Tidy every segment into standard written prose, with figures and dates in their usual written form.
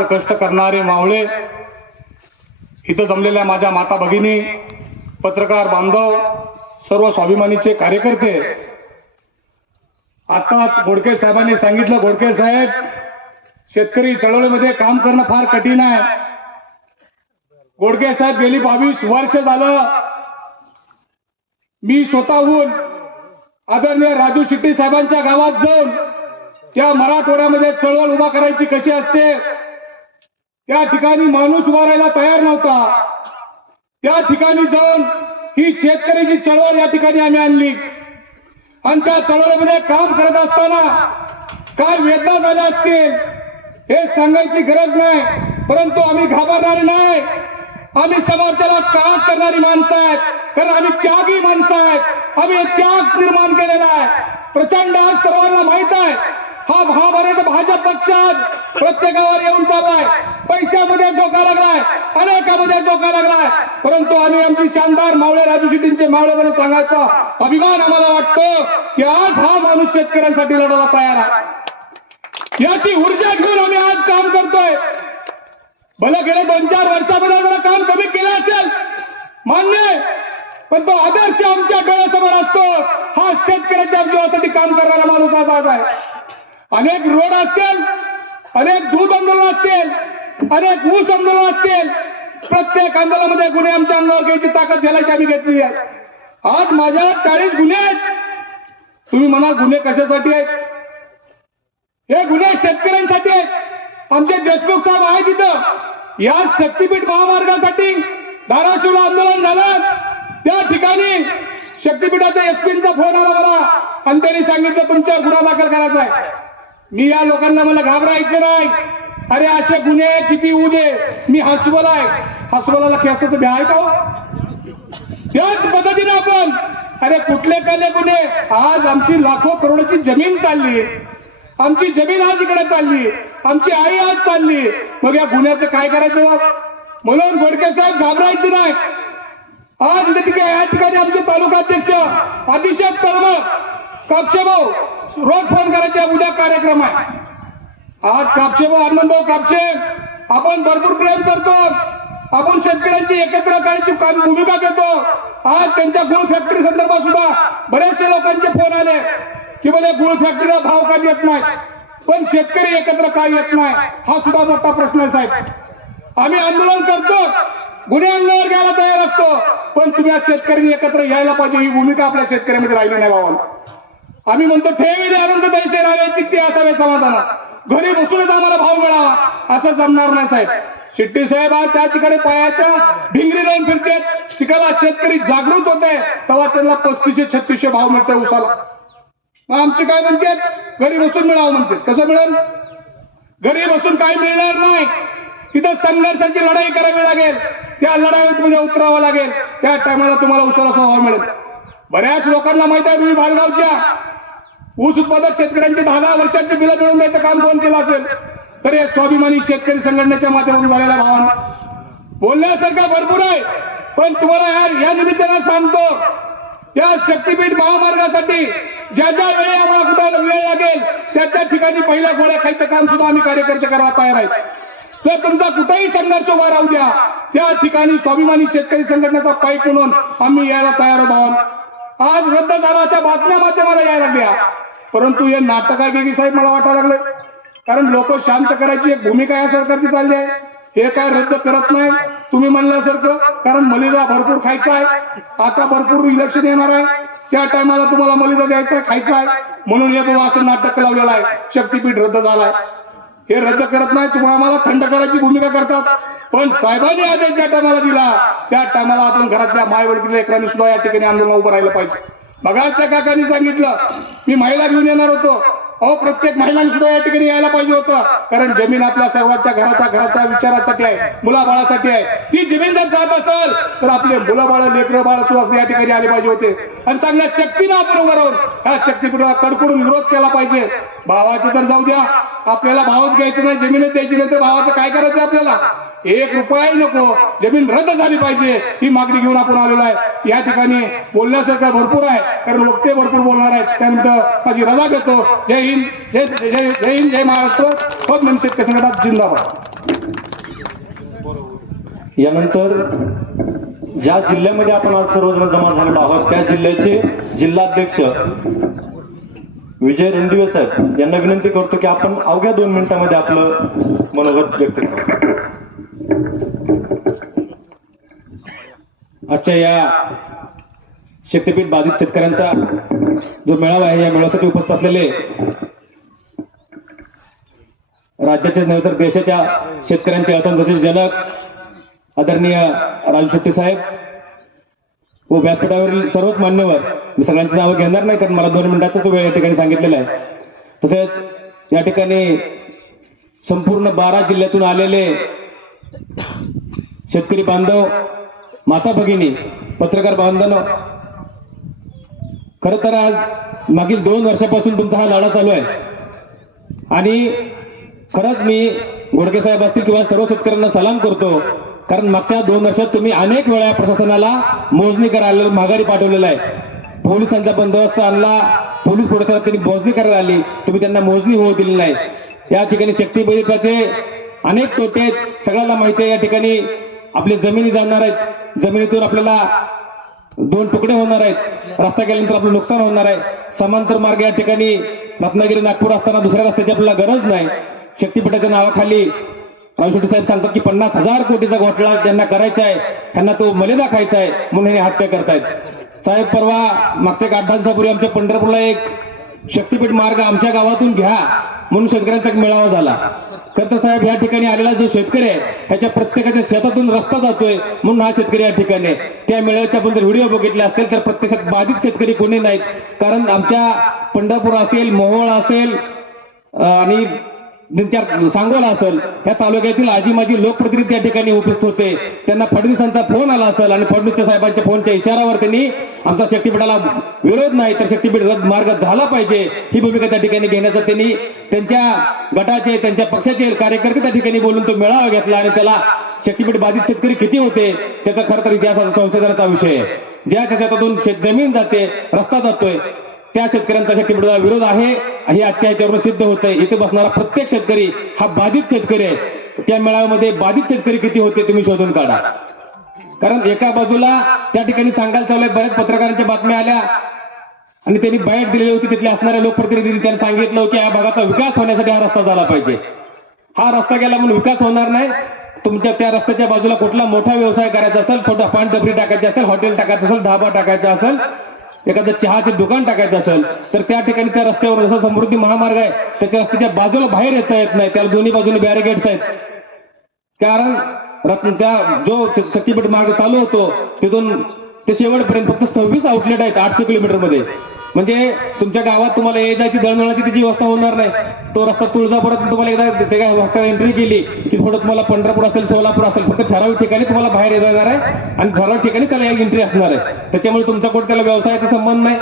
अहोरात्र कष्ट करणारे मावळे, इथं जमलेल्या माझ्या माता भगिनी, पत्रकार बांधव, सर्व स्वाभिमानीचे कार्यकर्ते, आताच गोडके साहेबांनी सांगितलं, गोडके साहेब शेतकरी चळवळीमध्ये काम करणं फार कठीण आहे. गोडके साहेब गेली 22 वर्ष झालं मी स्वतःहून आदरणीय राजू शेट्टी साहेबांच्या गावात जाऊन त्या मराठवाड्यामध्ये चळवळ उभा करायची कशी असते त्या ठिकाणी माणूस उभा राहायला तयार नव्हता. त्या ठिकाणी जाऊन ही शेतकऱ्याची चळवळ या ठिकाणी आम्ही आणली आणि त्या चळवळीमध्ये काम करत असताना काय वेदना झाल्या असतील हे सांगायची गरज नाही, परंतु आम्ही घाबरणार नाही. आम्ही समाजाला काम करणारी माणसं आहेत, कारण आम्ही त्यागी माणसं आहेत. आम्ही त्याग निर्माण केलेला आहे. प्रचंड आज सर्वांना माहित आहे हा महाभारत भाजप पक्षात प्रत्येकावर येऊन चाललाय, पैशामध्ये झोका लागलाय, अनेकामध्ये झोका लागलाय, परंतु आम्ही आमची शानदार मावळे राजू शेट्टींचे मावळे म्हणून सांगायचा अभिमान आम्हाला वाटतो की आज हा माणूस शेतकऱ्यांसाठी लढायला तयार आहे. याची ऊर्जा घेऊन आम्ही आज काम करतोय. भले गेले 2-4 वर्षामध्ये जरा काम कमी केलं असेल मान्य, पण तो आदर्श आमच्या डोळ्यासमोर असतो. हा शेतकऱ्याच्या जीवासाठी काम करणारा माणूस आज आहे. अनेक रोड असतील, अनेक दूध आंदोलन असतील, अनेक ऊस आंदोलन असतील, प्रत्येक आंदोलनामध्ये गुन्हे आमच्या अंगावर घ्यायची ताकद झेलायची आम्ही घेतली आहे. आज माझ्या 40 गुन्हे आहेत. तुम्ही म्हणाल गुन्हे कशासाठी आहेत? हे गुन्हे शेतकऱ्यांसाठी आहेत. आमचे देशमुख साहेब आहेत तिथं. या शक्तीपीठ महामार्गासाठी धाराशिवला आंदोलन झालं, त्या ठिकाणी शक्तीपीठाच्या एसपींचा फोन आला मला आणि त्यांनी सांगितलं तुमच्यावर गुन्हा दाखल करायचा आहे. मी या लोकांना मला घाबरायचं नाही. अरे असे गुन्हे किती होऊ दे, मी हसबल आहे. हसबलाला केसाचं भ्या आहे का हो? त्याच पद्धतीने आपण अरे कुठले काले गुन्हे, आज आमची लाखो करोडची जमीन चालली, आमची जमीन आज इकडे चालली, आमची आई आज चालली, मग या गुन्ह्याचं काय करायचं? म्हणून गोडके साहेब घाबरायचं नाही. आज या ठिकाणी आमचे तालुकाध्यक्ष अभिषेक तळमळ, कापशेभाऊ रोज फोन करायचे, उद्या कार्यक्रम आहे. आज कापशेभाऊ, हनुमंतभाऊ कापशे, आपण भरपूर प्रेम करतो, आपण शेतकऱ्यांची एकत्र करायची भूमिका घेतो. आज त्यांच्या गुळ फॅक्टरी संदर्भात सुद्धा बरेचसे लोकांचे फोन आले की म्हणजे गुळ फॅक्टरीला भाव का देत नाही, पण शेतकरी एकत्र का येत नाही, हा सुद्धा मोठा प्रश्न आहे साहेब. आम्ही आंदोलन करतो, गुन्हे अंगावर घ्यायला तयार असतो, पण तुम्ही आज शेतकऱ्यांनी एकत्र यायला पाहिजे, ही भूमिका आपल्या शेतकऱ्यांमध्ये राहिली नाही बाबा. आम्ही म्हणतो ठेवी अनंत दैसे राहावे चित्ती असावे समाधान, घरी बसूनच आम्हाला भाव मिळावा, असं जमणार नाही साहेब. शेट्टी साहेब आज त्या ठिकाणी पायाच्या भिंगरी लावून फिरतात, तिकडला शेतकरी जागृत होते तेव्हा त्यांना 3500-3600 भाव मिळते उसाला. मग आमचे काय म्हणतात, घरी बसून मिळावं म्हणतात. कसं मिळेल? घरी बसून काय मिळणार नाही. तिथं संघर्षाची लढाई करावी लागेल, त्या लढाईत म्हणजे उतरावं लागेल, त्या टायमाला तुम्हाला उसाला भाव मिळेल. बऱ्याच लोकांना माहित आहे, तुम्ही भालगावच्या ऊस उत्पादक शेतकऱ्यांची 10-10 वर्षांची बिलं मिळवून द्यायचं काम कोण केलं असेल तर हे स्वाभिमानी शेतकरी संघटनेच्या माध्यमातून झालेल्या भावांना बोलण्यासारखं भरपूर आहे. पण तुम्हाला या निमित्तानं सांगतो, या शक्तीपीठ महामार्गासाठी ज्या ज्या वेळी आम्हाला कुठे वेळ लागेल त्या ठिकाणी पहिल्या गोळ्या खायचं काम सुद्धा आम्ही कार्यकर्ते करायला तयार आहेत. तर तुमचा कुठेही संघर्ष उभा राहू द्या, त्या ठिकाणी स्वाभिमानी शेतकरी संघटनेचा पाईप म्हणून आम्ही यायला तयार आहोत. आज रद्द झाला अशा बातम्या माध्यमाला यायला लागल्या, परंतु हे नाटक आहे की साहेब मला वाटायला लागलंय, कारण लोक शांत करायची एक भूमिका या सरकारची चालली आहे. हे काय रद्द करत नाही तुम्ही म्हणल्यासारखं, कारण मलिदा भरपूर खायचा आहे. आता भरपूर इलेक्शन येणार आहे, त्या टायमाला तुम्हाला मलिदा द्यायचा आहे, खायचा आहे, म्हणून हे बाबा असं नाटक लावलेलं आहे. शक्तीपीठ रद्द झालाय, हे रद्द करत नाही, तुम्हाला आम्हाला थंड करायची भूमिका करतात. पण साहेबांनी आदेश ज्या टायमाला दिला त्या टायमाला आपण घरातल्या मायवडील लेकरांनी सुद्धा या ठिकाणी आंदोलन उभं राहिलं पाहिजे. बघाच्या काकांनी सांगितलं मी महिला घेऊन येणार होतो, अहो प्रत्येक महिलांनी सुद्धा या ठिकाणी यायला पाहिजे होतं, कारण जमीन आपल्या सर्वांच्या घराच्या विचारासाठी आहे, मुलाबाळासाठी आहे. ती जमीन जर जात असेल तर आपले मुलाबाळ लेकरं बाळ सुद्धा या ठिकाणी आले पाहिजे होते आणि चांगल्या शक्तीनं आपण उभं राहून ह्या शक्तीपीठाला कडकडून विरोध केला पाहिजे. भावाचं तर जाऊ द्या, आपल्याला भावच घ्यायचं नाही, जमीनच द्यायची नाही, तर भावाचं काय करायचं आपल्याला? 1 रुपयाही नको, जमीन रद्द झाली पाहिजे ही मागणी घेऊन आपण आलेलो आहे. या ठिकाणी बोलण्यासारखं भरपूर आहे, कारण वक्ते भरपूर बोलणार आहेत. त्यानंतर माझी रजा घेतो. जय हिंद, जय जय जय हिंद, जय महाराष्ट्र. शेतकरी संघटना जिंदाबाद. यानंतर ज्या जिल्ह्यामध्ये आपण आज सर्वजण जमा झालेलो आहोत त्या जिल्ह्याचे जिल्हाध्यक्ष विजय रणदिवे साहेब यांना विनंती करतो की आपण अवघ्या 2 मिनिटांमध्ये आपलं मनोगत व्यक्त करू. आजच्या या शक्तीपीठ बाधित शेतकऱ्यांचा जो मेळावा आहे या मेळाव्यासाठी उपस्थित असलेले राज्याचे नव्हे तर देशाच्या शेतकऱ्यांचे असंतोषी जनक आदरणीय राजू शेट्टी साहेब व व्यासपीठावरील सर्वच मान्यवर, मी सगळ्यांची नावं घेणार नाही कारण मला 2 मिनिटाचाच वेळ या ठिकाणी सांगितलेला आहे. तसेच या ठिकाणी संपूर्ण 12 जिल्ह्यातून आलेले शेतकरी बांधव, माता भगिनी, पत्रकार बांधव, खर तर आज मागील 2 वर्षापासून तुमचा हा लढा चालू आहे आणि खरंच मी घोडके साहेब असतील किंवा सर्व शेतकऱ्यांना सलाम करतो, कारण मागच्या 2 वर्षात तुम्ही अनेक वेळा प्रशासनाला मोजणी करायला माघारी पाठवलेला आहे. पोलिसांचा बंदोबस्त आणला, पोलीस प्रशासनात त्यांनी मोजणी करायला आली, तुम्ही त्यांना मोजणी होऊ दिली नाही. या ठिकाणी शक्तीपीठाचे अनेक तोटे आहेत, सगळ्यांना माहिती आहे. या ठिकाणी आपली जमिनी जाणार आहेत, जमिनीतून आपल्याला 2 तुकडे होणार आहेत, रस्ता गेल्यानंतर आपलं नुकसान होणार आहे. समांतर मार्ग या ठिकाणी रत्नागिरी नागपूर असताना दुसऱ्या रस्त्याची आपल्याला गरज नाही. शक्तीपीठाच्या नावाखाली राजू शेट्टी साहेब सांगतात की 50,000 कोटीचा घोटाळा त्यांना करायचा आहे, त्यांना तो मलिदा खायचा आहे म्हणून हे हत्या करतायत. साहेब परवा मागच्या 8 दिवसापूर्वी आमच्या पंढरपूरला एक शक्तीपीठ मार्ग आमच्या गावातून घ्या म्हणून शेतकऱ्यांचा एक मेळावा झाला. खरं तर साहेब या ठिकाणी आलेला जो शेतकरी आहे ह्याच्या प्रत्येकाच्या शेतातून रस्ता जातोय म्हणून हा शेतकरी या ठिकाणी त्या मेळाव्याचे आपण जर व्हिडिओ बघितले असतील तर प्रत्यक्षात बाधित शेतकरी कोणी नाहीत. कारण आमच्या पंढरपूर असेल, मोहोळ असेल आणि सांगोला असेल या तालुक्यातील आजी माजी लोकप्रतिनिधी त्या ठिकाणी उपस्थित होते. त्यांना फडणवीसांचा फोन आला असेल आणि फडणवीस साहेबांच्या फोनच्या इशारावर त्यांनी आमचा शक्तीपीठाला विरोध नाही तर शक्तीपीठ रद्द मार्ग झाला पाहिजे ही भूमिका त्या ठिकाणी घेण्याचा त्यांनी त्यांच्या गटाचे, त्यांच्या पक्षाचे कार्यकर्ते त्या ठिकाणी बोलून तो मेळावा घेतला आणि त्याला शक्तीपीठ बाधित शेतकरी किती होते त्याचा खरं तर इतिहासाचा संशोधनाचा विषय आहे. ज्याच्या शेतातून जमीन जाते, रस्ता जातोय त्या शेतकऱ्यांचा शक्तीपीठाला विरोध आहे हे आजच्या ह्याच्यावर सिद्ध होत आहे. इथे बसणारा प्रत्येक शेतकरी हा बाधित शेतकरी आहे. त्या मेळाव्यामध्ये बाधित शेतकरी किती होते तुम्ही शोधून काढा. कारण एका बाजूला त्या ठिकाणी सांगायला चालू आहे, बऱ्याच पत्रकारांच्या बातम्या आल्या आणि त्यांनी बाईट दिलेली होती, तिथले असणाऱ्या लोकप्रतिनिधींनी त्यांनी सांगितलं की या भागाचा विकास होण्यासाठी हा रस्ता झाला पाहिजे. हा रस्ता गेला म्हणून विकास होणार नाही. तुमच्या त्या रस्त्याच्या बाजूला कुठला मोठा व्यवसाय करायचा असेल, छोटा पानटपरी टाकायची असेल, हॉटेल टाकायचं असेल, ढाबा टाकायचा असेल, एखादं चहाचे दुकान टाकायचं असेल तर त्या ठिकाणी त्या रस्त्यावर जसा समृद्धी महामार्ग आहे त्याच्या रस्त्याच्या बाजूला बाहेर येता येत नाही, त्याला दोन्ही बाजूने बॅरिकेड्स आहेत. कारण त्या जो शक्तीपीठ मार्ग चालू होतो तिथून ते शेवटपर्यंत फक्त 26 आउटलेट आहेत 800 किलोमीटर मध्ये. म्हणजे तुमच्या गावात तुम्हाला ये जायची दळणवळणाची त्याची व्यवस्था होणार नाही. तो रस्ता तुळजापुरात तुम्हाला एकदा ते काय रस्त्यात एंट्री केली की थोडं तुम्हाला पंढरपूर असेल, सोलापूर असेल, फक्त ठराविक ठिकाणी तुम्हाला बाहेर येणार आहे आणि ठराविक ठिकाणी त्याला एक एंट्री असणार आहे. त्याच्यामुळे तुमचा कोण त्याला व्यवसायाचा संबंध नाही,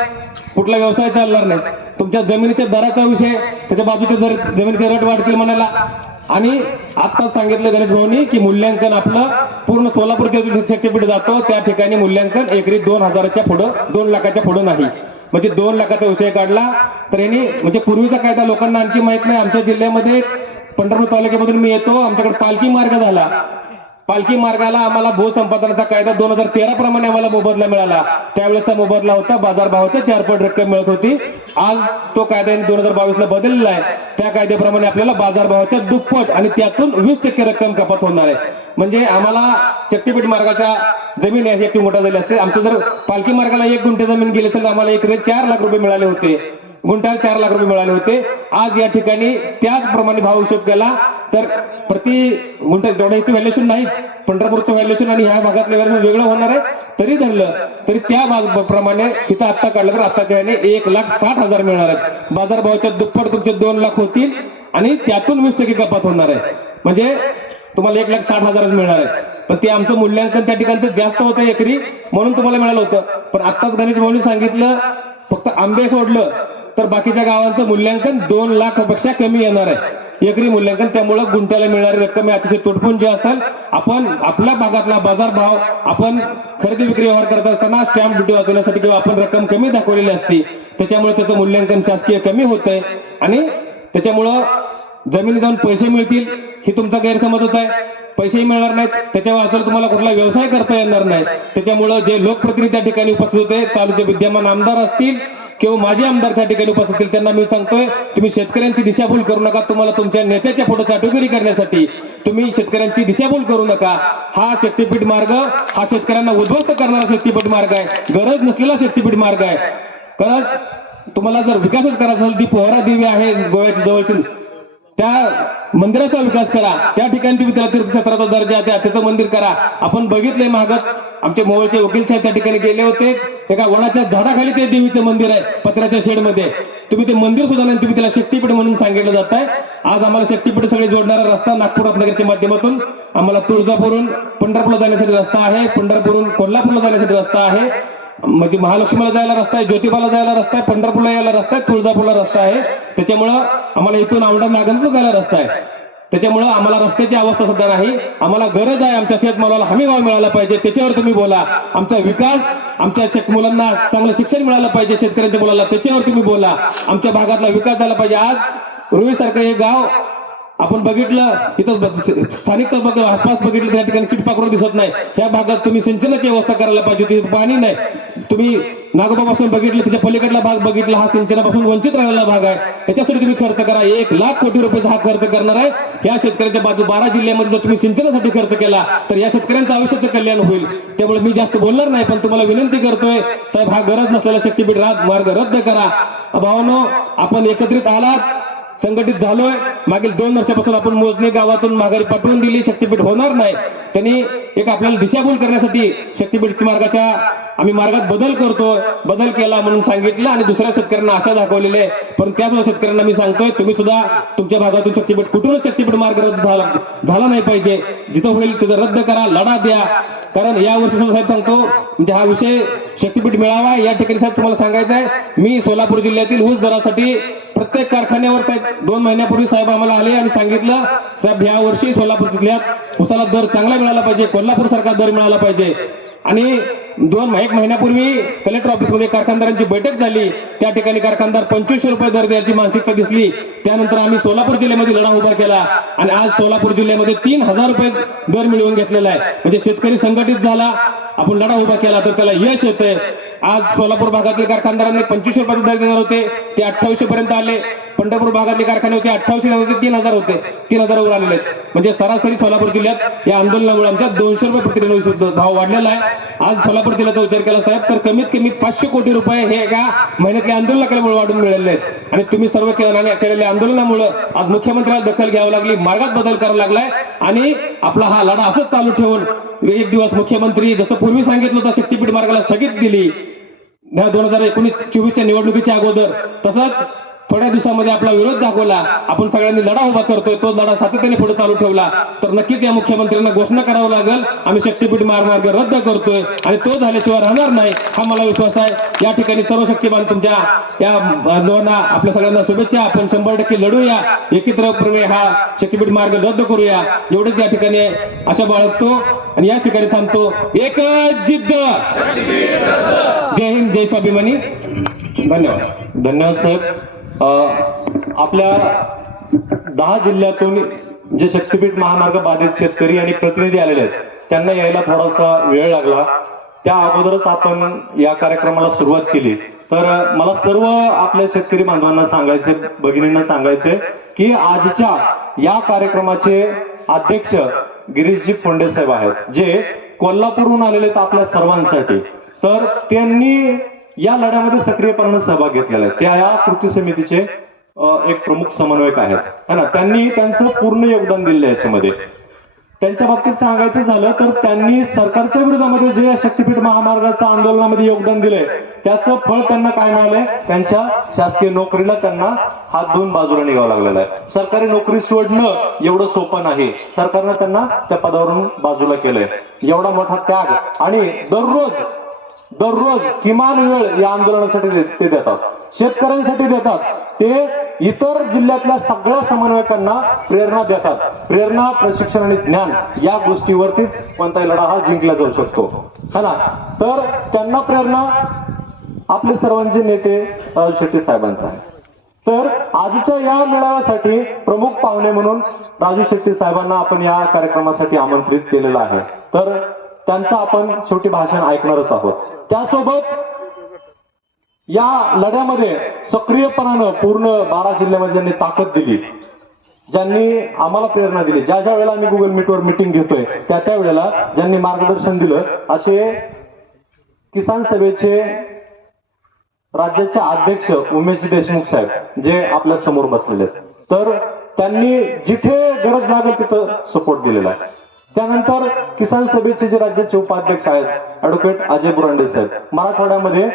कुठला व्यवसाय चालणार नाही. तुमच्या जमिनीच्या दराचा विषय, त्याच्या बाजूच्या जमिनीचे रेट वाढतील म्हणाला. आणि आत्ताच सांगितलं गणेश भाऊनी की मूल्यांकन आपलं पूर्ण सोलापूरच्या शक्तीपीठ जातो त्या ठिकाणी मूल्यांकन एकरी 2,000च्या पुढं, 2 लाखाच्या पुढं नाही. म्हणजे 2 लाखाचा विषय काढला तर यांनी म्हणजे पूर्वीचा कायदा लोकांना आणखी माहित नाही. आमच्या जिल्ह्यामध्ये पंढरपूर तालुक्यामधून मी येतो, आमच्याकडे पालखी मार्ग झाला. पालखी मार्गाला आम्हाला भूसंपादनाचा कायदा 2013 प्रमाणे आम्हाला मोबदला मिळाला. त्यावेळेचा मोबदला होता बाजारभावाच्या 4 पट रक्कम मिळत होती. आज तो कायदा 2022ला बदललेला आहे. त्या कायद्याप्रमाणे आपल्याला बाजारभावाच्या दुप्पट आणि त्यातून 20% रक्कम कपात होणार आहे. म्हणजे आम्हाला शक्तीपीठ मार्गाच्या जमीन याची मोठा झाली असते. आमचं जर पालखी मार्गाला 1 गुंठे जमीन गेली तर आम्हाला एकरी 4 लाख रुपये मिळाले होते, गुंठ्याला 4 लाख रुपये मिळाले होते. आज या ठिकाणी त्याचप्रमाणे भाव हिशोब केला तर प्रति गुंठा तेवढं इथे व्हॅल्युएशन नाहीच. पंढरपूरचं व्हॅल्युएशन आणि ह्या भागातलं व्हॅल्युएशन वेगळं होणार आहे. तरी धरलं तरी त्या प्रमाणे इथं आत्ता काढलं तर आत्ताच्या ह्याने 1,60,000 मिळणार आहेत. बाजारभावाच्या दुप्पट तुमचे 2 लाख होतील आणि त्यातून 20% कपात होणार आहे. म्हणजे तुम्हाला 1,60,000 मिळणार आहे. पण ते आमचं मूल्यांकन त्या ठिकाणचं जास्त होतं एकरी म्हणून तुम्हाला मिळालं होतं. पण आत्ताच गणेश भाऊनी सांगितलं फक्त आंबे सोडलं तर बाकीच्या गावांचं मूल्यांकन 2 लाखापेक्षा कमी येणार आहे एकरी मूल्यांकन. त्यामुळे गुंठ्याला मिळणारी रक्कम अतिशय तुटपुंजी असेल. आपण आपल्या भागातला बाजारभाव आपण खरेदी विक्री व्यवहार करत असताना स्टॅम्प ड्युटी वाचवण्यासाठी किंवा आपण रक्कम कमी दाखवलेली असते त्याच्यामुळे त्याचं मूल्यांकन शासकीय कमी होतंय आणि त्याच्यामुळं जमिनी जाऊन पैसे मिळतील ही तुमचा गैरसमजच आहे. पैसेही मिळणार नाहीत, त्याच्या वाचून तुम्हाला कुठला व्यवसाय करता येणार नाही. त्याच्यामुळं जे लोकप्रतिनिधी त्या ठिकाणी उपस्थित होते, चालूचे विद्यमान आमदार असतील किंवा माजी आमदार त्या ठिकाणी उपस्थित असतील, त्यांना मी सांगतोय तुम्ही शेतकऱ्यांची दिशाभूल करू नका. तुम्हाला तुमच्या नेत्याच्या पुढे चाटुकरी करण्यासाठी तुम्ही शेतकऱ्यांची दिशाभूल करू नका. हा शक्तीपीठ मार्ग हा शेतकऱ्यांना उद्ध्वस्त करणारा शक्तीपीठ मार्ग आहे, गरज नसलेला शक्तीपीठ मार्ग आहे. खरंच तुम्हाला जर विकासच करायचा असेल, ती पोहरा देवी आहे गोव्याच्या जवळची, त्या मंदिराचा विकास करा. त्या ठिकाणी तुम्ही त्याला तीर्थक्षेत्राचा दर्जा द्या, त्याचं मंदिर करा. आपण बघितलंय मागच आमचे मोहोळचे वकील साहेब त्या ठिकाणी गेले होते, एका वडाच्या झाडाखाली ते देवीचं मंदिर आहे पत्र्याच्या शेडमध्ये. तुम्ही ते मंदिर सुद्धा नाही, तुम्ही त्याला शक्तीपीठ म्हणून सांगितलं जात आहे. आज आम्हाला शक्तीपीठ सगळे जोडणारा रस्ता नागपूर रत्नागिरीच्या माध्यमातून आम्हाला तुळजापूरहून पंढरपूरला जाण्यासाठी रस्ता आहे, पंढरपूरहून कोल्हापूरला जाण्यासाठी रस्ता आहे, म्हणजे महालक्ष्मीला जायला रस्ता आहे, ज्योतिबाला जायला रस्ता आहे, पंढरपूरला यायला रस्ता आहे, तुळजापूरला रस्ता आहे. त्याच्यामुळं आम्हाला इथून औंढा नागनचा जायला रस्ता आहे. त्याच्यामुळं आम्हाला रस्त्याची अवस्था सध्या नाही. आम्हाला गरज आहे आमच्या शेतमालाला हमी भाव मिळाला पाहिजे, त्याच्यावर तुम्ही बोला. आमचा विकास, आमच्या मुलांना चांगलं शिक्षण मिळालं पाहिजे, शेतकऱ्यांच्या मुलाला, त्याच्यावर तुम्ही बोला. आमच्या भागातला विकास झाला पाहिजे. आज रुईसारखं हे गाव आपण बघितलं, इथं स्थानिकचं आसपास बघितलं, त्या ठिकाणी कीटपाखरू दिसत नाही. ह्या भागात तुम्ही सिंचनाची व्यवस्था करायला पाहिजे, तिथे पाणी नाही. तुम्ही नागोबापासून बघितलं, त्याच्या पलीकडला भाग बघितला, हा सिंचनापासून वंचित राहिलेला भाग आहे. त्याच्यासाठी तुम्ही खर्च करा. 1,00,000 कोटी रुपये हा खर्च करणार आहे. या शेतकऱ्याच्या बाजू 12 जिल्ह्यामध्ये जर तुम्ही सिंचनासाठी खर्च केला तर या शेतकऱ्यांचं आयुष्याचं कल्याण होईल. त्यामुळे मी जास्त बोलणार नाही, पण तुम्हाला विनंती करतोय साहेब, हा गरज नसलेला शक्तीपीठ मार्ग रद्द करा. भावानो, आपण एकत्रित आलात, संघटित झालोय. मागील 2 वर्षापासून आपण मोजणी गावातून माघारी पाठवून दिली, शक्तीपीठ होणार नाही. त्यांनी एक आपल्याला दिशाभूल करण्यासाठी शक्तीपीठ मार्गाच्या आम्ही मार्गात बदल करतोय, बदल केला म्हणून सांगितलं आणि दुसऱ्या शेतकऱ्यांना आशा दाखवलेले आहे. पण त्याच शेतकऱ्यांना मी सांगतोय, तुम्ही सुद्धा तुमच्या भागातून शक्तीपीठ कुठूनच शक्तीपीठ मार्ग रद्द झाला नाही पाहिजे. जिथं होईल तिथं रद्द करा, लढा द्या. कारण या वर्षी साहेब सांगतो, म्हणजे हा विषय शक्तीपीठ मिळावा या ठिकाणी साहेब तुम्हाला सांगायचं आहे. मी सोलापूर जिल्ह्यातील ऊस दरासाठी प्रत्येक कारखान्यावर साहेब 2 महिन्यापूर्वी साहेब आम्हाला आले आणि सांगितलं, साहेब या वर्षी सोलापूर जिल्ह्यात उसाला दर चांगला मिळाला पाहिजे, कोल्हापूर सारखा दर मिळाला पाहिजे. आणि 1 महिन्यापूर्वी कलेक्टर ऑफिसमध्ये कारखानदारांची बैठक झाली. त्या ठिकाणी कारखानदार 2500 रुपये दर द्यायची मानसिकता दिसली. त्यानंतर आम्ही सोलापूर जिल्ह्यामध्ये लढा उभा केला आणि आज सोलापूर जिल्ह्यामध्ये 3,000 रुपये दर मिळवून घेतलेला आहे. म्हणजे शेतकरी संघटित झाला, आपण लढा उभा केला तर त्याला यश येतंय. आज सोलापूर भागातील कारखानदारांनी 2500 रुपये दर देणार होते, ते 2800 पर्यंत आले. पंढरपूर भागातले कारखाने होते 2800 होते, 3000 होते, 3000 वर आलेले आहेत. म्हणजे सरासरी सोलापूर जिल्ह्यात या आंदोलनामुळे आमच्या 200 रुपये प्रति भाव वाढलेला आहे. आज सोलापूर जिल्ह्याचा विचार केला साहेब तर कमीत कमी 500 कोटी रुपये हे एका महिन्यातल्या आंदोलनाकडे वाढून मिळालेले आहेत. आणि तुम्ही सर्व केलेल्या आंदोलनामुळे आज मुख्यमंत्र्यांना दखल घ्यावी लागली, मार्गात बदल करावा लागलाय. आणि आपला हा लढा असंच चालू ठेवून एक दिवस मुख्यमंत्री जसं पूर्वी सांगितलं होतं शक्तीपीठ मार्गाला स्थगित दिली 2019-24च्या निवडणुकीच्या अगोदर, तसंच थोड्या दिवसामध्ये आपला विरोध दाखवला. आपण सगळ्यांनी लढा उभा करतोय, तो लढा सातत्याने पुढे चालू ठेवला तर नक्कीच या मुख्यमंत्र्यांना घोषणा करावं लागेल, आम्ही शक्तीपीठ मार्ग रद्द करतोय आणि तो झाल्याशिवाय राहणार नाही, हा मला विश्वास आहे. या ठिकाणी सर्व शक्तिमान तुमच्या या आंदोलनाला आपल्या सगळ्यांना शुभेच्छा. आपण 100% लढूया, एकत्रपणे हा शक्तीपीठ मार्ग रद्द करूया, एवढंच या ठिकाणी आशा बाळगतो आणि या ठिकाणी थांबतो. एकच जिद्द. जय हिंद, जय स्वाभिमानी. धन्यवाद. धन्यवाद साहेब. आपल्या 10 जिल्ह्यातून जे शक्तीपीठ महामार्ग बाधित शेतकरी आणि प्रतिनिधी आलेले आहेत त्यांना यायला थोडासा वेळ लागला. त्या अगोदरच आपण या कार्यक्रमाला सुरुवात केली. तर मला सर्व आपल्या शेतकरी बांधवांना सांगायचे, भगिनींना सांगायचे की आजच्या या कार्यक्रमाचे अध्यक्ष गिरीशजी फोंडे साहेब आहेत, जे कोल्हापूरहून आलेले आहेत आपल्या सर्वांसाठी. तर त्यांनी या लढ्यामध्ये सक्रियपणे सहभाग घेतलेला आहे. त्या या कृती समितीचे एक प्रमुख समन्वयक आहेत, है ना. त्यांनी त्यांचं पूर्ण योगदान दिलेलं आहे याच्यामध्ये. त्यांच्या बाबतीत सांगायचं झालं तर त्यांनी सरकारच्या विरोधामध्ये जे शक्तीपीठ महामार्गाच्या आंदोलनामध्ये योगदान दिलंय त्याचं फळ त्यांना काय मिळालंय, त्यांच्या शासकीय नोकरीला त्यांना हात धुवून बाजूला निघावं लागलेलं आहे. सरकारी नोकरी सोडणं एवढं सोपं नाही. सरकारनं त्यांना त्या पदावरून बाजूला केलंय. एवढा मोठा त्याग आणि दररोज किमान वेळ या आंदोलनासाठी ते देतात, शेतकऱ्यांसाठी देतात. ते इतर जिल्ह्यातल्या सगळ्या समन्वयकांना प्रेरणा देतात. प्रेरणा, प्रशिक्षण आणि ज्ञान या गोष्टीवरतीच कोणताही लढा हा जिंकला जाऊ शकतो, है ना. तर त्यांना प्रेरणा आपले सर्वांचे नेते राजू शेट्टी साहेबांचा आहे. तर आजच्या या मेळाव्यासाठी प्रमुख पाहुणे म्हणून राजू शेट्टी साहेबांना आपण या कार्यक्रमासाठी आमंत्रित केलेलं आहे, तर त्यांचं आपण शेवटी भाषण ऐकणारच आहोत. त्यासोबत या लढ्यामध्ये सक्रियपणानं पूर्ण 12 जिल्ह्यामध्ये ज्यांनी ताकद दिली, ज्यांनी आम्हाला प्रेरणा दिली, ज्या ज्या वेळेला आम्ही गुगल मीटवर मीटिंग घेतोय त्या त्या वेळेला ज्यांनी मार्गदर्शन दिलं, असे किसान सभेचे राज्याचे अध्यक्ष उमेशजी देशमुख साहेब जे आपल्या समोर बसलेले आहेत, तर त्यांनी जिथे गरज लागेल तिथं सपोर्ट दिलेला आहे. त्यानंतर किसान सभेचे जे राज्याचे उपाध्यक्ष आहेत ऍडव्होकेट अजय बुरांडे साहेब, मराठवाड्यामध्ये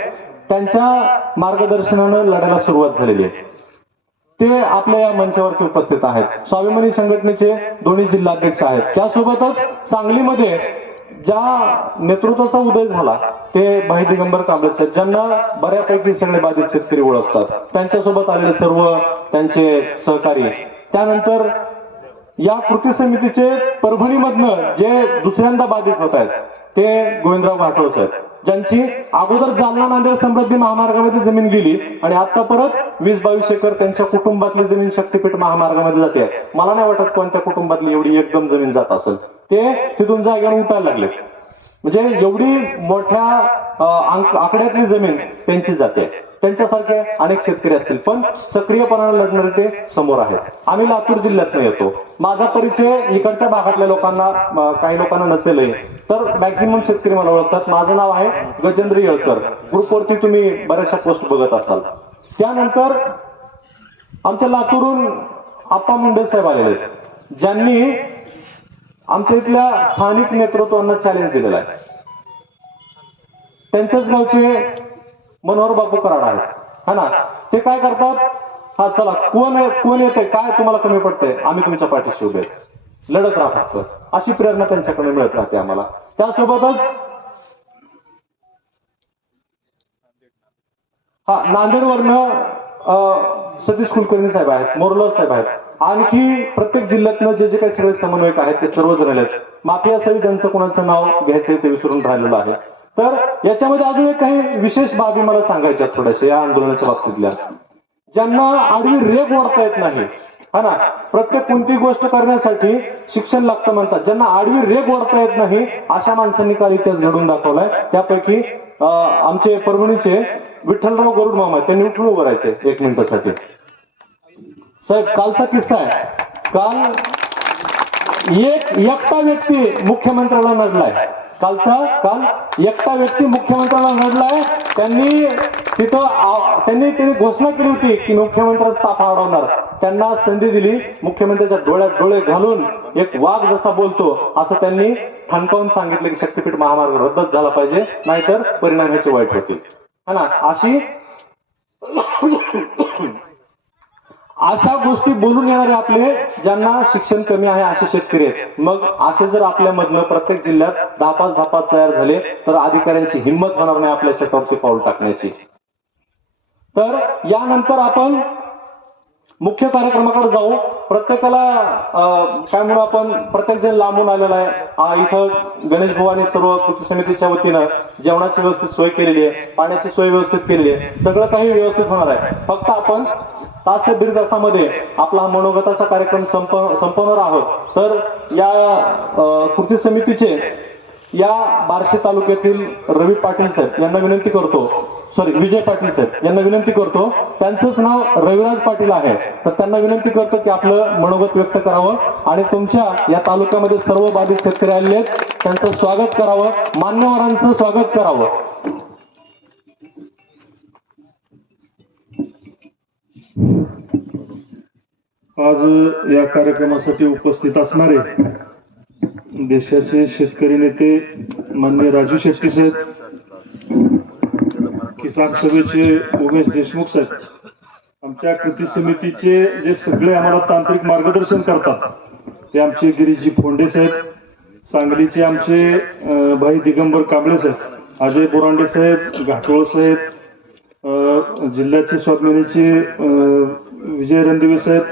त्यांच्या मार्गदर्शनानं लढ्याला सुरुवात झालेली आहे, ते आपल्या या मंचावरती उपस्थित आहेत. स्वाभिमानी संघटनेचे दोन्ही जिल्हाध्यक्ष आहेत. त्यासोबतच सांगलीमध्ये ज्या नेतृत्वाचा उदय झाला ते भाई दिगंबर कांबळे साहेब, ज्यांना बऱ्यापैकी सगळे बाधित शेतकरी ओळखतात, त्यांच्यासोबत आलेले सर्व त्यांचे सहकारी. त्यानंतर या कृती समितीचे परभणीमधनं जे दुसऱ्यांदा बाधित होत आहेत ते गोविंदराव घाटोळ साहेब, ज्यांची अगोदर जालना नांदेड समृद्धी महामार्गामध्ये जमीन गेली आणि आता परत 20-22 एकर त्यांच्या कुटुंबातली जमीन शक्तीपीठ महामार्गामध्ये जाते. मला नाही वाटत कोणत्या कुटुंबातली एवढी एकदम जमीन जात असेल, ते तिथून जागेवर उठायला लागले. म्हणजे एवढी मोठ्या आकड्यातली जमीन त्यांची जाते. त्यांच्यासारखे अनेक शेतकरी असतील, पण सक्रियपणाने लढणारे ते समोर आहेत. आम्ही लातूर जिल्ह्यातनं येतो. माझा परिचय इकडच्या भागातल्या लोकांना, काही लोकांना नसेलही, तर मॅक्झिमम शेतकरी मला ओळखतात. माझं नाव आहे गजेंद्र येळकर. ग्रुपवरती तुम्ही बऱ्याचशा पोस्ट बघत असाल. त्यानंतर आमच्या लातूरून आप्पा मुंडे साहेब आलेले आहेत, ज्यांनी आमच्या इथल्या स्थानिक नेतृत्वांना चॅलेंज दिलेलं आहे. त्यांच्याच गावचे मनोहर बापू कराड आहेत, है ना. ते काय करतात, हा चला कोण येते, काय तुम्हाला कमी पडतंय, आम्ही तुमच्या पाठीशी उभे, लढत राहा फक्त, अशी प्रेरणा त्यांच्याकडे मिळत राहते आम्हाला. त्यासोबतच नांदेडवरनं सतीश कुलकर्णी साहेब आहेत, मोरला साहेब आहेत, आणखी प्रत्येक जिल्ह्यातनं जे जे काही सगळे समन्वयक आहेत ते सर्वजण आहेत. माफी असावी त्यांचं कोणाचं नाव घ्यायचं ते विसरून राहिलेलं आहे. तर याच्यामध्ये अजून एक काही विशेष बाबी मला सांगायच्या थोड्याशा या आंदोलनाच्या बाबतीतल्या, ज्यांना आडवी रेग ओढता येत नाही, हा ना. प्रत्येक कोणती गोष्ट करण्यासाठी शिक्षण लागतं म्हणतात. ज्यांना आडवी रेग ओढता येत नाही अशा माणसांनी काल इतिहास घडून दाखवलाय. त्यापैकी आमचे परभणीचे विठ्ठलराव गरुड मामा, त्यांनी उठून उभं राहायचे 1 मिनिटासाठी. साहेब, कालचा किस्सा आहे. काल एकटा व्यक्ती मुख्यमंत्र्याला नडलाय. काल एकटा व्यक्ती मुख्यमंत्र्याला नडलाय. त्यांनी घोषणा केली होती की मुख्यमंत्र्याचा ताफा अडवणार. त्यांना संधी दिली. मुख्यमंत्र्याच्या डोळ्यात डोळे घालून एक वाघ जसा बोलतो असं त्यांनी ठणकावून सांगितलं की शक्तीपीठ महामार्ग रद्दच झाला पाहिजे, नाहीतर परिणाम ह्याचे वाईट होतील, है ना. अशा गोष्टी बोलून येणारे आपले ज्यांना शिक्षण कमी आहे असे शेतकरी आहेत. मग असे जर आपल्यामधनं प्रत्येक जिल्ह्यात 10-5 तयार झाले तर अधिकाऱ्यांची हिंमत होणार नाही आपल्या शेतावरची पाऊल टाकण्याची. तर यानंतर आपण मुख्य कार्यक्रमाकडे जाऊ. प्रत्येकाला काय म्हणू आपण, प्रत्येक जण लांबून आलेला आहे. इथं गणेश भवानी सर्व कृती समितीच्या वतीनं जेवणाची व्यवस्थित सोय केलेली आहे, पाण्याची सोय व्यवस्थित केलेली आहे, सगळं काही व्यवस्थित होणार आहे. फक्त आपण तास ते 1.5 तासामध्ये आपला मनोगताचा कार्यक्रम संपवणार आहोत. तर या कृती समितीचे या बार्शी तालुक्यातील रवी पाटील साहेब यांना विनंती करतो, विजय पाटील साहेब यांना विनंती करतो, त्यांचंच नाव रविराज पाटील आहे, तर त्यांना विनंती करतो की आपलं मनोगत व्यक्त करावं आणि तुमच्या या तालुक्यामध्ये सर्व बाधित शेतकरी आलेले आहेत त्यांचं स्वागत करावं, मान्यवरांचं स्वागत करावं. आज या कार्यक्रमासाठी उपस्थित असणारे देशाचे शेतकरी नेते माननीय राजू शेट्टी साहेब, किसान सभेचे उमेश देशमुख साहेब, आमच्या कृती समितीचे जे सगळे आम्हाला तांत्रिक मार्गदर्शन करतात ते आमचे गिरीशजी फोंडे साहेब, सांगलीचे आमचे भाई दिगंबर कांबळे साहेब, अजय बोरांडे साहेब, घाटोळ साहेब, जिल्ह्याचे स्वाभिमानीचे विजय रणदिवे साहेब,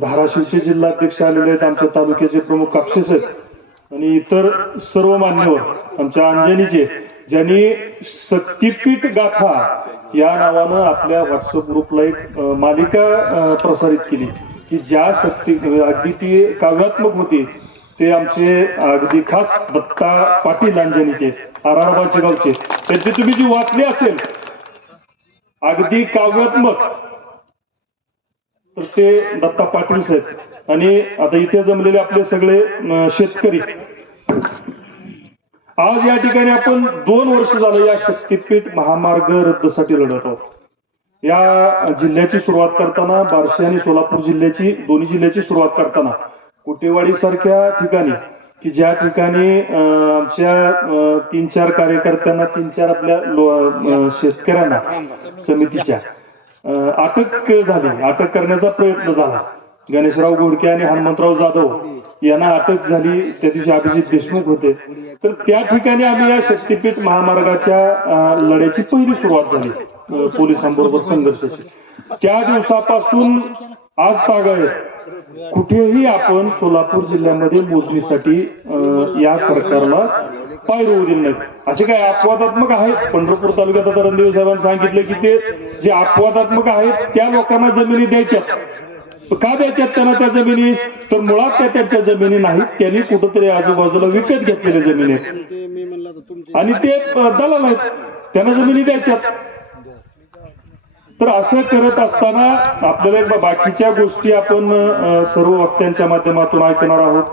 धाराशिवचे जिल्हाध्यक्ष आलेले आहेत, आमच्या तालुक्याचे प्रमुख कापसे साहेब आणि इतर सर्व मान्यवर, आमच्या अंजनीचे, ज्यांनी शक्तीपीठ गाथा या नावानं आपल्या व्हॉट्सअप ग्रुपला एक मालिका प्रसारित केली की ज्या शक्ती अगदी ती काव्यात्मक होती ते आमचे अगदी खास दत्ता पाटील अंजनीचे आराराबादचे गावचे, त्यांची तुम्ही जी वाचली असेल अगदी काव्यात्मक, तर ते दत्ता पाटील साहेब. आणि आता इथे जमलेले आपले सगळे शेतकरी, आज या ठिकाणी आपण 2 वर्ष झालं या शक्तीपीठ महामार्ग रद्दसाठी लढत आहोत. या जिल्ह्याची सुरुवात करताना बार्शी आणि सोलापूर जिल्ह्याची, दोन्ही जिल्ह्याची सुरुवात करताना कुटेवाडी सारख्या ठिकाणी, की ज्या ठिकाणी आमच्या 3-4 कार्यकर्त्यांना, 3-4 आपल्या शेतकऱ्यांना समितीच्या अटक झाली, अटक करण्याचा प्रयत्न झाला. गणेशराव घोडके आणि हनुमंतराव जाधव यांना अटक झाली. त्या दिवशी अभिजित देशमुख होते. तर त्या ठिकाणी आम्ही या शक्तीपीठ महामार्गाच्या लढ्याची पहिली सुरुवात झाली पोलिसांबरोबर संघर्षाची. त्या दिवसापासून आज तागायत कुठेही आपण सोलापूर जिल्ह्यामध्ये मोजणीसाठी या सरकारला पाय रोवू दिले नाहीत. असे काय अपवादात्मक आहेत? पंढरपूर तालुक्यात आता रणदेव साहेबांनी सांगितलं की ते जे अपवादात्मक आहेत त्या लोकांना जमिनी द्यायच्यात. का द्यायच्यात त्यांना त्या जमिनी? तर मुळात त्या त्यांच्या जमिनी नाहीत, त्यांनी कुठंतरी आजूबाजूला विकत घेतलेल्या जमिनी आहेत आणि ते दलाल आहेत, त्यांना जमिनी द्यायच्यात. तर असं करत असताना आपल्याला बाकीच्या गोष्टी आपण सर्व वक्त्यांच्या माध्यमातून ऐकणार आहोत,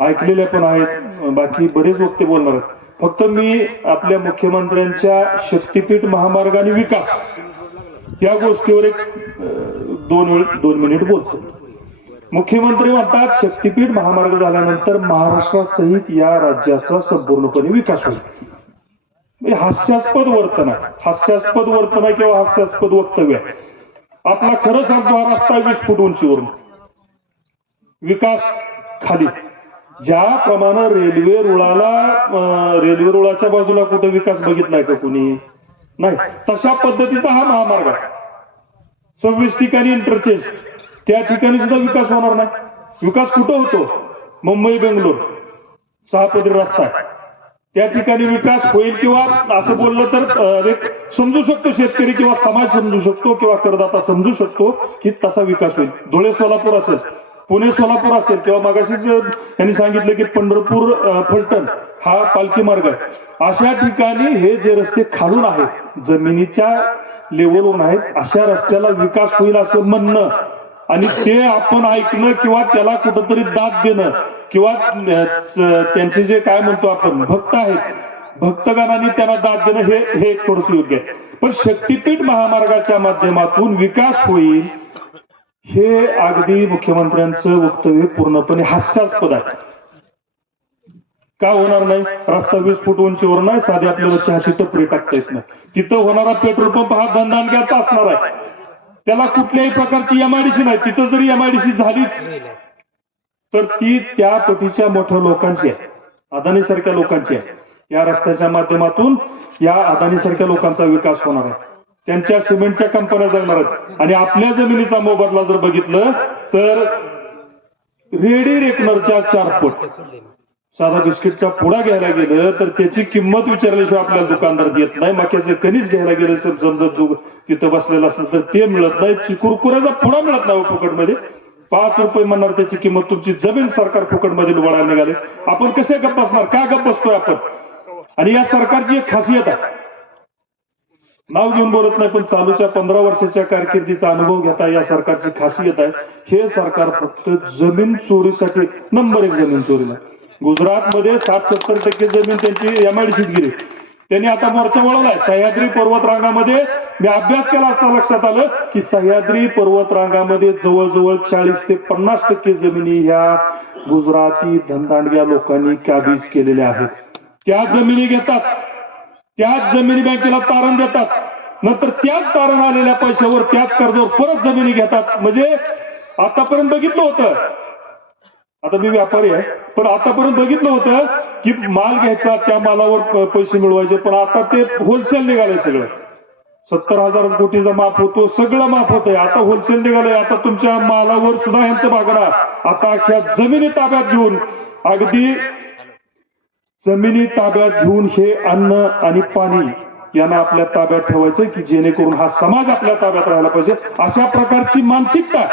ऐकलेल्या पण आहेत, बाकी बरेच वक्ते बोलणार आहेत. फक्त मी आपल्या मुख्यमंत्र्यांच्या शक्तीपीठ महामार्ग आणि विकास या गोष्टीवर एक 2 मिनिट बोलतो. मुख्यमंत्री म्हणतात शक्तीपीठ महामार्ग झाल्यानंतर महाराष्ट्रासहित या राज्याचा संपूर्णपणे विकास होईल. हास्यास्पद वर्तन आहे, हास्यास्पद वर्तन आहे किंवा हास्यास्पद वक्तव्य आहे. आपला खरं सांगतो हा रस्ता 20 फूट उंचीवरून, विकास खाली. ज्याप्रमाणे रेल्वे रुळाच्या बाजूला कुठे विकास बघितलाय का कुणी? नाही. तशा पद्धतीचा हा महामार्ग आहे. 26 ठिकाणी इंटरचेंज, त्या ठिकाणी सुद्धा विकास होणार नाही. विकास कुठं होतो? मुंबई बेंगलोर 6 पदरी रस्ता आहे, त्या ठिकाणी विकास होईल. किंवा असं बोललं तर एक समजू शकतो शेतकरी किंवा समाज समजू शकतो किंवा करदाता समजू शकतो की तसा विकास होईल. धुळे सोलापूर असेल, पुणे सोलापूर असेल, किंवा मागाशीच यांनी सांगितलं की पंढरपूर फलटण हा पालखी मार्ग आहे. अशा ठिकाणी हे जे रस्ते खालून आहेत, जमिनीच्या लेवलवरून आहेत, अशा रस्त्याला विकास होईल असं म्हणणं आणि ते आपण ऐकणं किंवा त्याला कुठंतरी दाद देणं किंवा त्यांचे जे काय म्हणतो आपण भक्त आहेत, भक्तगणांनी त्यांना दाद देणं हे थोडस योग्य आहे. पण शक्तीपीठ महामार्गाच्या माध्यमातून विकास होईल हे अगदी मुख्यमंत्र्यांचं वक्तव्य पूर्णपणे हास्यास्पद आहे. का होणार नाही? रस्ता 20 फूट उंचीवर नाही, साधे आपल्याला चहाची टपरी टाकता येत नाही. तिथं होणारा पेट्रोल पंप हा धनधानग्याचा असणार आहे, त्याला कुठल्याही प्रकारची एमआयडीसी नाही. तिथं जरी एमआयडीसी झालीच तर ती त्या पटीच्या मोठ्या लोकांची आहे, अदानी सारख्या लोकांची आहे. या रस्त्याच्या माध्यमातून या अदानी सारख्या लोकांचा विकास होणार आहे, त्यांच्या सिमेंटच्या कंपन्या जगणार आहेत. आणि आपल्या जमिनीचा मोबदला जर बघितलं तर रेडी रेकनरच्या 4 पट. साधा बिस्किटचा पुडा घ्यायला गेलं तर त्याची किंमत विचारल्याशिवाय आपल्याला दुकानदार देत नाही. मक्याचं कणीस घ्यायला गेलं समजा तिथं बसलेला असेल तर ते मिळत नाही. कुरकुऱ्याचा पुडा मिळत नाही फुकटमध्ये. 5 रुपये म्हणणार त्याची किंमत, तुमची जमीन सरकार फुकटमध्ये लुबाडायला निघाले. आपण कसे गप्प बसणार? का गप्प बसतोय आपण? आणि या सरकारची एक खासियत आहे, नाव घेऊन बोलत नाही पण चालूच्या 15 वर्षाच्या कारकिर्दीचा अनुभव घेता या सरकारची खासियत आहे, हे सरकार फक्त जमीन चोरीसाठी नंबर 1 जमीन चोरीला. गुजरातमध्ये 60-70% जमीन त्यांची एमआयडीसीत गेली. त्यांनी आता मोर्चा वळवलाय. सह्याद्री पर्वतरांगामध्ये मी अभ्यास केला असता लक्षात आलं की सह्याद्री पर्वतरांगामध्ये जवळजवळ 40 ते 50% जमिनी ह्या गुजराती धनदांडग्या लोकांनी काबीज केलेल्या आहेत. त्या जमिनी घेतात, त्याच जमिनी बँकेला तारण देतात, नंतर त्याच तारण आलेल्या पैशावर त्याच कर्जावर परत जमिनी घेतात. म्हणजे आतापर्यंत बघितलं होतं, आता मी व्यापारी आहे पण आतापर्यंत बघितलं होतं की माल घ्यायचा, त्या मालावर पैसे मिळवायचे, पण आता ते होलसेल निघालंय. सगळं 70,000 कोटीचा माफ होतो, सगळं माफ होतंय. आता होलसेल निघालंय. आता तुमच्या मालावर सुद्धा यांचं भागणार. आता अख्ख्या जमिनी ताब्यात घेऊन, अगदी जमिनी ताब्यात घेऊन हे अन्न आणि पाणी यांना आपल्या ताब्यात ठेवायचं की जेणेकरून हा समाज आपल्या ताब्यात राहायला पाहिजे. अशा प्रकारची मानसिकता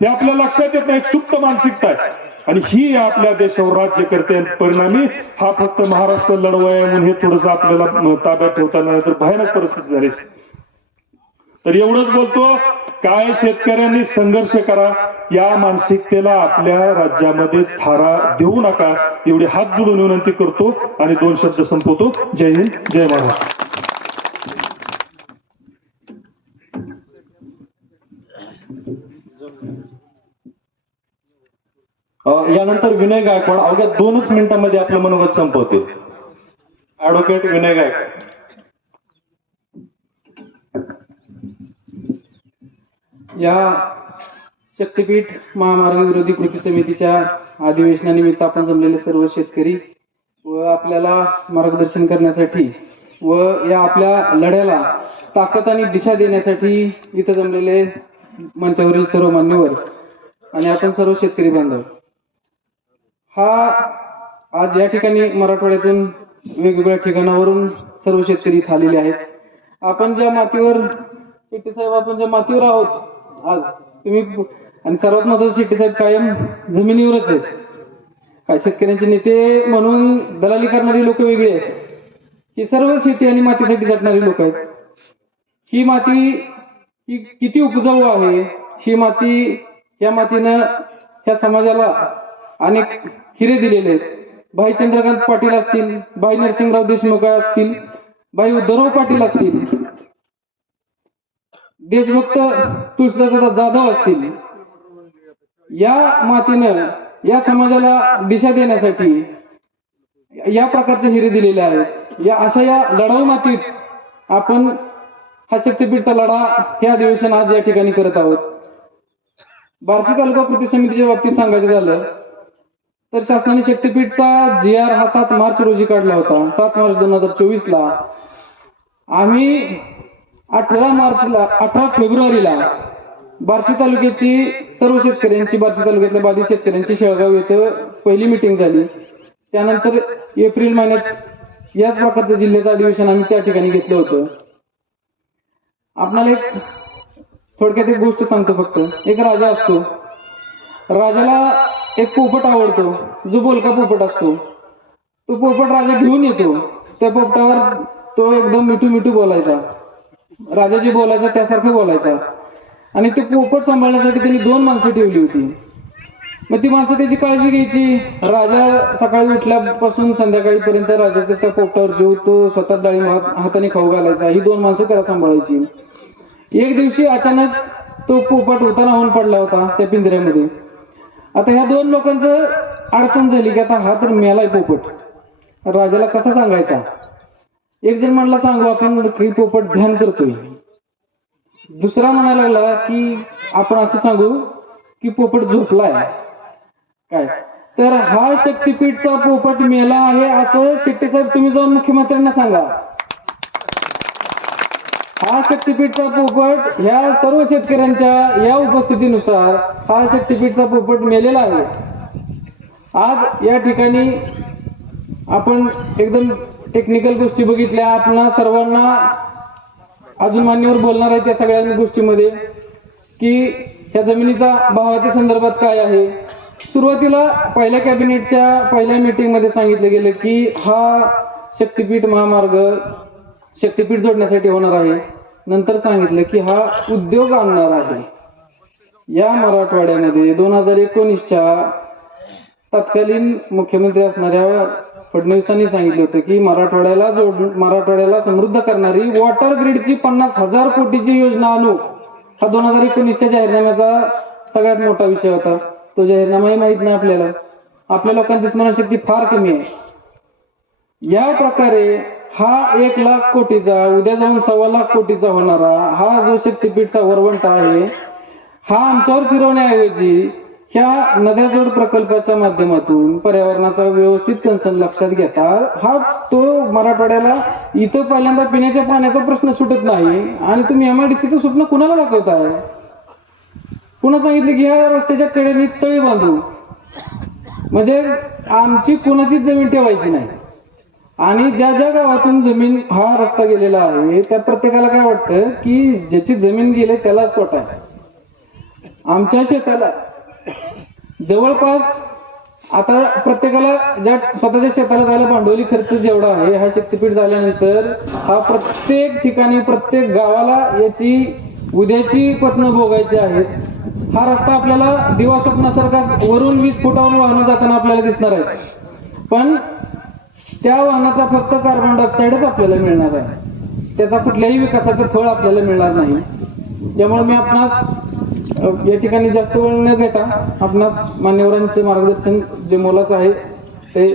हे आपल्या लक्षात येत नाही. एक सुप्त मानसिकता आहे आणि ही आपल्या देशावर राज्य करते आणि परिणामी हा फक्त महाराष्ट्र लढवाय म्हणून हे थोडस आपल्याला ताब्यात ठेवताना नाही तर भयानक परिस्थिती झाली. तर एवढंच बोलतो, काय शेतकऱ्यांनी संघर्ष करा, या मानसिकतेला आपल्या राज्यामध्ये थारा देऊ नका, एवढी हात जोडून विनंती करतो आणि 2 शब्द संपवतो. जय हिंद, जय महाराष्ट्र. यानंतर विनय गायकवाड अवघ्या 2च मिनिटांमध्ये आपलं मनोगत संपवतील. ऍडव्होकेट विनय गायकवाड. या शक्तीपीठ महामार्ग विरोधी कृती समितीच्या अधिवेशनानिमित्त आपण जमलेले सर्व शेतकरी व आपल्याला मार्गदर्शन करण्यासाठी व या आपल्या लढ्याला ताकद आणि दिशा देण्यासाठी इथं जमलेले मंचावरील सर्व मान्यवर आणि आपण सर्व शेतकरी बांधव, हा आज या ठिकाणी मराठवाड्यातून वेगवेगळ्या ठिकाणावरून सर्व शेतकरी इथं आलेले आहेत. आपण ज्या मातीवर शेट्टी साहेब, आपण ज्या मातीवर आहोत आज, तुम्ही आणि सर्वात महत्त्वाचं शेट्टी साहेब कायम जमिनीवरच आहेत. काय शेतकऱ्यांचे नेते म्हणून दलाली करणारी लोक वेगळी आहेत, ही सर्व शेती आणि मातीसाठी झटणारी लोक आहेत. ही माती ही किती उपजाऊ आहे, ही माती, या मातीनं ह्या समाजाला अनेक हिरे दिलेले आहेत. भाई चंद्रकांत पाटील असतील, भाई नरसिंहराव देशमुख असतील, भाई उद्धवराव पाटील असतील, देशभक्त तुळशीदास जाधव असतील, या मातीनं या समाजाला दिशा देण्यासाठी या प्रकारचे हिरे दिलेले आहेत. या अशा या लढाऊ मातीत आपण हा शक्तीपीठचा लढा हे अधिवेशन आज या ठिकाणी करत आहोत. बार्शी तालुका कृती समितीच्या बाबतीत सांगायचं झालं तर शासनाने शक्तीपीठचा GR हा 7 मार्च रोजी काढला होता. 7 मार्च 2024 ला आम्ही 18 फेब्रुवारीला बार्शी तालुक्याची सर्व शेतकऱ्यांची, बार्शी तालुक्यातल्या बाधित शेतकऱ्यांची शेळगाव येथे पहिली मिटिंग झाली. त्यानंतर एप्रिल महिन्यात याच प्रकारचं जिल्ह्याचं अधिवेशन आम्ही त्या ठिकाणी घेतलं होतं. आपल्याला एक थोडक्यात एक गोष्ट सांगतो फक्त. एक राजा असतो, राजाला एक पोपट आवडतो, जो बोलका पोपट असतो. तो पोपट राजा घेऊन येतो. त्या पोपटावर तो एकदम मिठू मिठू बोलायचा, राजा जे बोलायचा त्यासारखं बोलायचा. आणि ते पोपट सांभाळण्यासाठी त्यांनी 2 माणसं ठेवली होती. मग ती माणसं त्याची काळजी घ्यायची. राजा सकाळी उठल्यापासून संध्याकाळीपर्यंत राजाच्या त्या पोपटावर जीव, तो स्वतः डाळी हाताने खाऊ घालायचा. ही 2 माणसं त्याला सांभाळायची. एक दिवशी अचानक तो पोपट उताना होऊन पडला होता त्या पिंजऱ्यामध्ये. आता ह्या 2 लोकांचं अडचण झाली की आता हा तर मेलाय पोपट, राजाला कसा सांगायचा. एक जण म्हणला सांगू आपण की पोपट ध्यान करतोय. दुसरा म्हणायला लागला की आपण असं सांगू की पोपट झोपलाय. काय तर हा शक्तीपीठचा पोपट मेला आहे असं शेट्टी साहेब तुम्ही जाऊन मुख्यमंत्र्यांना सांगा. हा शक्तीपीठचा पोपट ह्या सर्व शेतकऱ्यांच्या या उपस्थितीनुसार हा शक्तीपीठचा पोपट मेलेला आहे. आज या ठिकाणी आपण एकदम टेक्निकल गोष्टी बघितल्या. आपणा सर्वांना अजून मान्यवर बोलणार आहे त्या सगळ्या गोष्टीमध्ये की ह्या जमिनीचा भावाच्या संदर्भात काय आहे. सुरुवातीला पहिल्या कॅबिनेटच्या पहिल्या मीटिंग मध्ये सांगितलं गेलं की हा शक्तीपीठ महामार्ग शक्तीपीठ जोडण्यासाठी होणार आहे. नंतर सांगितलं की हा उद्योग आणणार आहे. या मराठवाड्यामध्ये 2019च्या तत्कालीन मुख्यमंत्री असणाऱ्या फडणवीसांनी सांगितलं होतं की मराठवाड्याला समृद्ध करणारी वॉटर ग्रीडची 50,000 कोटीची योजना आणू. हा 2019च्या जाहीरनाम्याचा सगळ्यात मोठा विषय होता. तो जाहीरनामाही माहित नाही आपल्याला. आपल्या लोकांची स्मरणशक्ती फार कमी आहे. या प्रकारे हा 1 लाख कोटीचा, उद्या जाऊन 1.25 लाख कोटीचा होणारा हा जो शक्तीपीठचा वरवंटा आहे, हा आमच्यावर फिरवण्याऐवजी ह्या नद्याजोड प्रकल्पाच्या माध्यमातून पर्यावरणाचा व्यवस्थित कन्सर्न लक्षात घेता हाच तो मराठवाड्याला इथं पहिल्यांदा पिण्याच्या पाण्याचा प्रश्न सुटत नाही आणि तुम्ही MIDCचं स्वप्न कुणाला दाखवताय. पुन्हा सांगितलं की ह्या रस्त्याच्या कडेने तळी बांधू, म्हणजे आमची कुणाचीच जमीन ठेवायची नाही. आणि ज्या ज्या गावातून जमीन हा रस्ता गेलेला आहे त्या प्रत्येकाला काय वाटतं की ज्याची जमीन गेली त्यालाच तोटा आहे. आमच्या शेताला जवळपास आता प्रत्येकाला ज्या स्वतःच्या शेताला जायला भांडवली खर्च जेवढा आहे हा शक्तीपीठ झाल्यानंतर हा प्रत्येक ठिकाणी प्रत्येक गावाला याची उद्याची पत्न भोगायची आहेत. हा रस्ता आपल्याला दिवा स्वप्नासारखा वरून 20 फुटावरून वाहनं जाताना आपल्याला दिसणार आहे, पण त्या वाहनाचा फक्त कार्बन डायऑक्साईडच आपल्याला मिळणार आहे, त्याचा कुठल्याही विकासाचं फळ आपल्याला मिळणार नाही. त्यामुळे मी आपणास या ठिकाणी जास्त वेळ न घेता आपणास मान्यवरांचे मार्गदर्शन जे मोलाचं आहे ते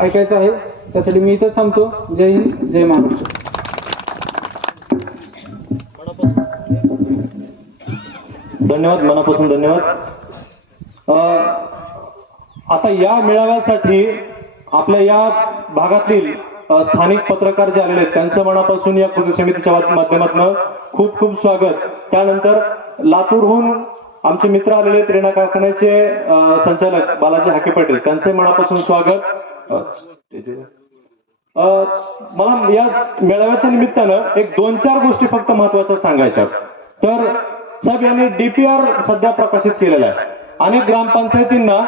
ऐकायचं आहे, त्यासाठी मी इथंच थांबतो. जय हिंद, जय महाराष्ट्र. धन्यवाद, मनापासून धन्यवाद. आता या मेळाव्यासाठी आपल्या या भागातील स्थानिक पत्रकार जे आलेले आहेत त्यांचं मनापासून या कृती समितीच्या माध्यमातून खूप खूप स्वागत. त्यानंतर लातूरहून आमचे मित्र आलेले आहेत, रेणा कारखान्याचे संचालक बालाजी हाके पाटील, त्यांचे मनापासून स्वागत. मला या मेळाव्याच्या निमित्तानं एक 2-4 गोष्टी फक्त महत्वाच्या सांगायच्या. तर साहेब यांनी डीपीआर सध्या प्रकाशित केलेला आहे. अनेक ग्रामपंचायतींना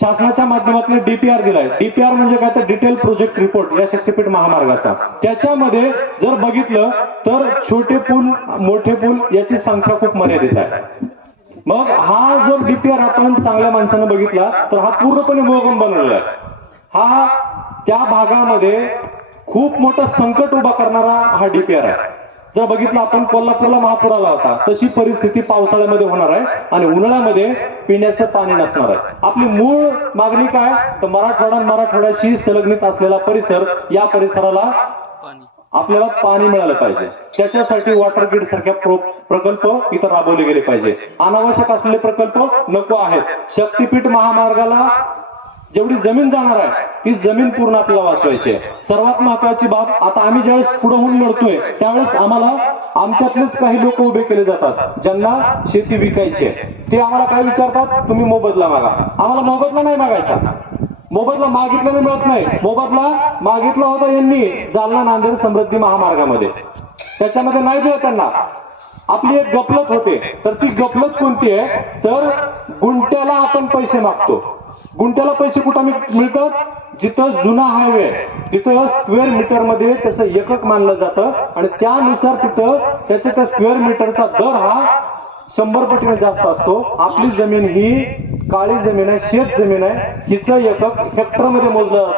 शासनाच्या माध्यमातून डीपीआर दिलाय. डीपीआर म्हणजे काय तर डिटेल प्रोजेक्ट रिपोर्ट या शक्तीपीठ महामार्गाचा. त्याच्यामध्ये जर बघितलं तर छोटे पूल, मोठे पूल याची संख्या खूप मर्यादित आहे. मग हा जर डीपीआर आपण चांगल्या माणसानं बघितला तर हा पूर्णपणे मोगम बनवलेला आहे. हा त्या भागामध्ये खूप मोठं संकट उभा करणारा हा डीपीआर आहे. जर बघितलं आपण कोल्हापूरला महापूर आला होता तशी परिस्थिती पावसाळ्यामध्ये होणार आहे आणि उन्हाळ्यामध्ये पिण्याचं पाणी नसणार आहे. आपली मूळ मागणी काय तर मराठवाड्याशी संलग्नित असलेला परिसर, या परिसराला आपल्याला पाणी मिळालं पाहिजे. त्याच्यासाठी वॉटर ग्रीड सारख्या प्रकल्प इथं राबवले गेले पाहिजे. अनावश्यक असलेले प्रकल्प नको आहेत. शक्तीपीठ महामार्गाला जेवढी जमीन जाणार आहे ती जमीन पूर्ण आपल्याला वाचवायची आहे. सर्वात महत्वाची बाब, आता आम्ही ज्यावेळेस पुढे होऊन लढतोय त्यावेळेस आम्हाला आमच्यातलेच काही लोक उभे केले जातात ज्यांना शेती विकायची आहे. ते आम्हाला काय विचारतात, तुम्ही मोबदला मागा. आम्हाला मोबदला नाही मागायचा. मोबदला मागितल्याने मिळत नाही. मोबदला मागितला होता यांनी जालना नांदेड समृद्धी महामार्गामध्ये, त्याच्यामध्ये नाही दिलं त्यांना. आपली एक गफलत होते. तर ती गफलत कोणती आहे तर गुंट्याला आपण पैसे मागतो. गुंट्याला पैसे कुठं मिळतात, जिथं जुना हायवे तिथं स्क्वेअर मीटर मध्ये त्याचं एकक मानलं जातं आणि त्यानुसार तिथं त्याच्या त्या स्क्वेअर मीटरचा दर हा 100 पटीने जास्त असतो. आपली जमीन ही काळी जमीन आहे, शेत जमीन आहे, हिचं एकक हेक्टरमध्ये मोजलं जातं.